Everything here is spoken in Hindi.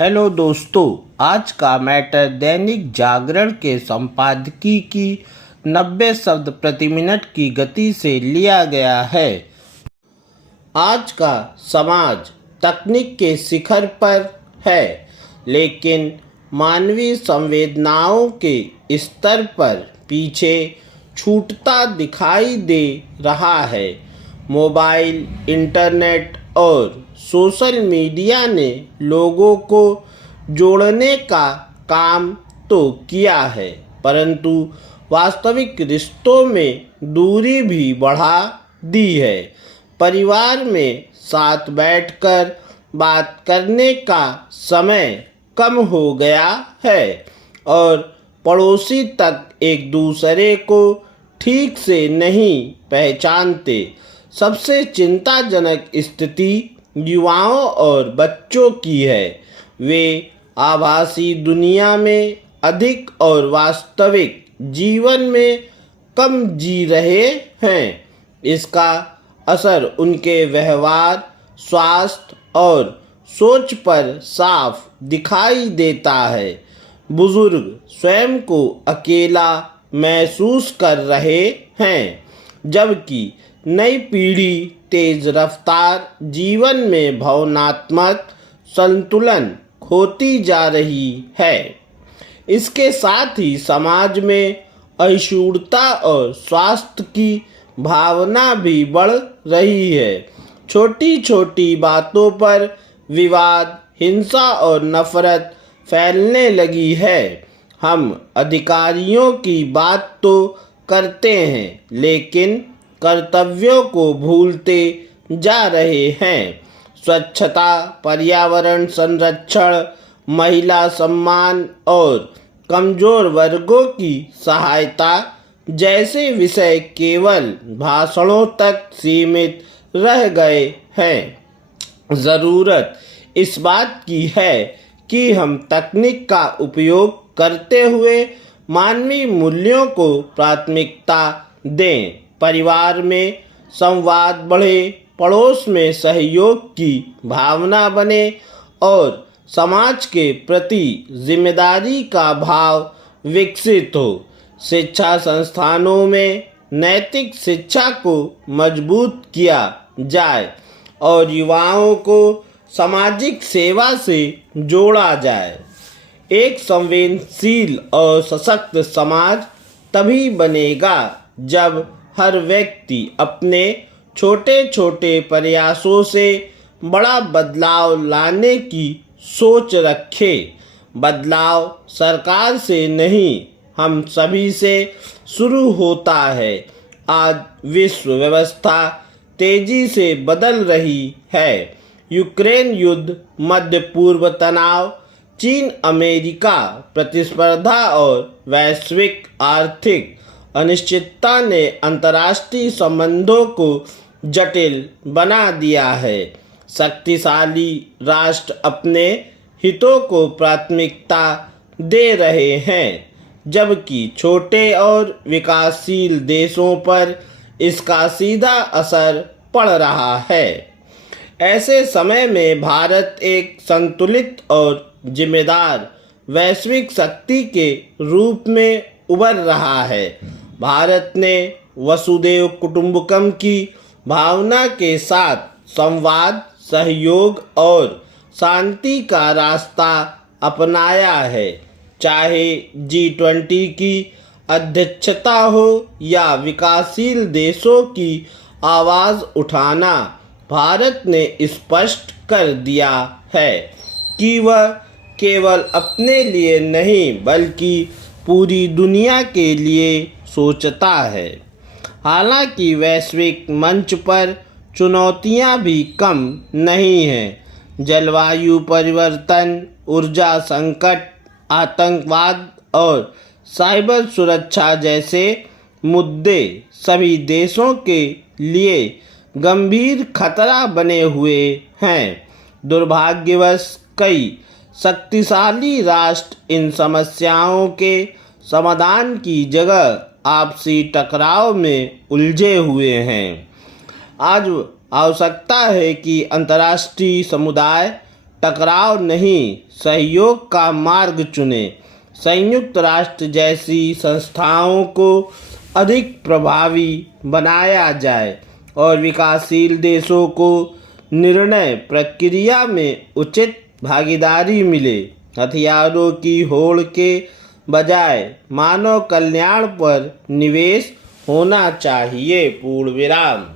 हेलो दोस्तों, आज का मैटर दैनिक जागरण के संपादकीय की 90 शब्द प्रति मिनट की गति से लिया गया है। आज का समाज तकनीक के शिखर पर है, लेकिन मानवीय संवेदनाओं के स्तर पर पीछे छूटता दिखाई दे रहा है। मोबाइल, इंटरनेट और सोशल मीडिया ने लोगों को जोड़ने का काम तो किया है, परंतु वास्तविक रिश्तों में दूरी भी बढ़ा दी है। परिवार में साथ बैठकर बात करने का समय कम हो गया है और पड़ोसी तक एक दूसरे को ठीक से नहीं पहचानते। सबसे चिंताजनक स्थिति युवाओं और बच्चों की है। वे आभासी दुनिया में अधिक और वास्तविक जीवन में कम जी रहे हैं। इसका असर उनके व्यवहार, स्वास्थ्य और सोच पर साफ दिखाई देता है। बुजुर्ग स्वयं को अकेला महसूस कर रहे हैं, जबकि नई पीढ़ी तेज रफ्तार जीवन में भावनात्मक संतुलन खोती जा रही है। इसके साथ ही समाज में अशुद्धता और स्वास्थ्य की भावना भी बढ़ रही है। छोटी छोटी बातों पर विवाद, हिंसा और नफरत फैलने लगी है। हम अधिकारियों की बात तो करते हैं, लेकिन कर्तव्यों को भूलते जा रहे हैं। स्वच्छता, पर्यावरण संरक्षण, महिला सम्मान और कमजोर वर्गों की सहायता जैसे विषय केवल भाषणों तक सीमित रह गए हैं। ज़रूरत इस बात की है कि हम तकनीक का उपयोग करते हुए मानवीय मूल्यों को प्राथमिकता दें। परिवार में संवाद बढ़े, पड़ोस में सहयोग की भावना बने और समाज के प्रति जिम्मेदारी का भाव विकसित हो। शिक्षा संस्थानों में नैतिक शिक्षा को मजबूत किया जाए और युवाओं को सामाजिक सेवा से जोड़ा जाए। एक संवेदनशील और सशक्त समाज तभी बनेगा जब हर व्यक्ति अपने छोटे छोटे प्रयासों से बड़ा बदलाव लाने की सोच रखे। बदलाव सरकार से नहीं, हम सभी से शुरू होता है। आज विश्व व्यवस्था तेजी से बदल रही है। यूक्रेन युद्ध, मध्य पूर्व तनाव, चीन अमेरिका प्रतिस्पर्धा और वैश्विक आर्थिक अनिश्चितता ने अंतर्राष्ट्रीय संबंधों को जटिल बना दिया है। शक्तिशाली राष्ट्र अपने हितों को प्राथमिकता दे रहे हैं, जबकि छोटे और विकासशील देशों पर इसका सीधा असर पड़ रहा है। ऐसे समय में भारत एक संतुलित और जिम्मेदार वैश्विक शक्ति के रूप में उभर रहा है। भारत ने वसुधैव कुटुंबकम की भावना के साथ संवाद, सहयोग और शांति का रास्ता अपनाया है। चाहे G20 की अध्यक्षता हो या विकासशील देशों की आवाज़ उठाना, भारत ने स्पष्ट कर दिया है कि वह केवल अपने लिए नहीं बल्कि पूरी दुनिया के लिए सोचता है। हालांकि वैश्विक मंच पर चुनौतियां भी कम नहीं हैं। जलवायु परिवर्तन, ऊर्जा संकट, आतंकवाद और साइबर सुरक्षा जैसे मुद्दे सभी देशों के लिए गंभीर खतरा बने हुए हैं। दुर्भाग्यवश कई शक्तिशाली राष्ट्र इन समस्याओं के समाधान की जगह आपसी टकराव में उलझे हुए हैं। आज आवश्यकता है कि अंतर्राष्ट्रीय समुदाय टकराव नहीं, सहयोग का मार्ग चुनें। संयुक्त राष्ट्र जैसी संस्थाओं को अधिक प्रभावी बनाया जाए और विकासशील देशों को निर्णय प्रक्रिया में उचित भागीदारी मिले। हथियारों की होड़ के बजाय मानव कल्याण पर निवेश होना चाहिए। पूर्ण विराम।